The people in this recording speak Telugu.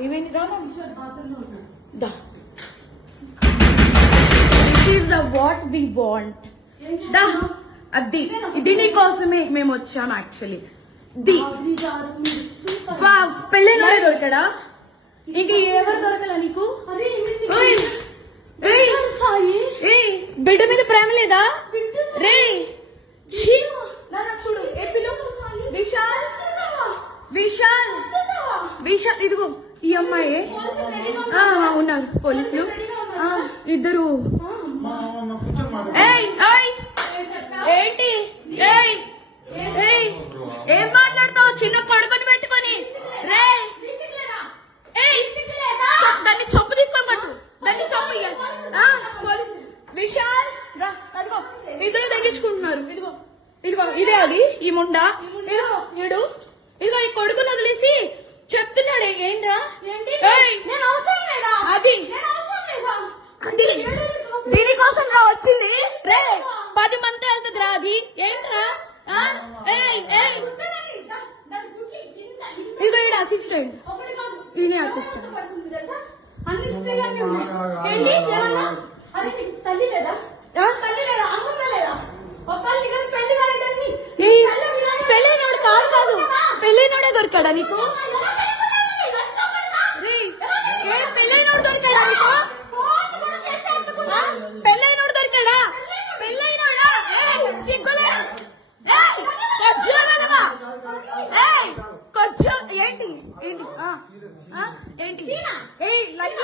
ఏమైంది రా దా this is the what we want దా అది ఇది నీ కోసమే మేము వచ్చాము యాక్చువల్లీ పెళ్ళైన దొరకడా ఇంక ఎవరు దొరకలా నీకు బిడ్డ మీద ప్రేమ లేదా రే చూడు విశాల్ విశాల్ విశాల్ ఇదిగో ఈ అమ్మాయి ఉన్నారు పోలీసులు ఇద్దరు ఏంటి ఏం మాట్లాడతావు చిన్న కొడుకుని పెట్టుకొని రే దాన్ని చొప్పు తీసుకొని పట్టు దాన్ని చొప్పు విశాల్ రా అదిగో ఇద్దరు తగ్గించుకుంటున్నారు ఇదిగో ఇదిగో ఇదే అది ఈ ముండా ఇదిగో ఇడు ఇదిగో ఈ కొడుకుని వదిలేసి చెప్తున్నాడు ఏంట్రా అది దీనికోసం రా వచ్చింది రే 10 మంది వెళ్తుంది రా అది ఏంట్రా ఇదిగో ఈడ అసిస్టెంట్ ఈయన అసిస్టెంట్ పెళ్ళైనోడు కాదు పెళ్ళైనోడే దొరికాడా నీకు పెళ్ళైనోడు దొరికాడా నీకు పెళ్ళైనోడు దొరికాడా పెళ్ళైనోడా సిగ్గులే ఏంటి ఏంటి ఏంటి లైవ్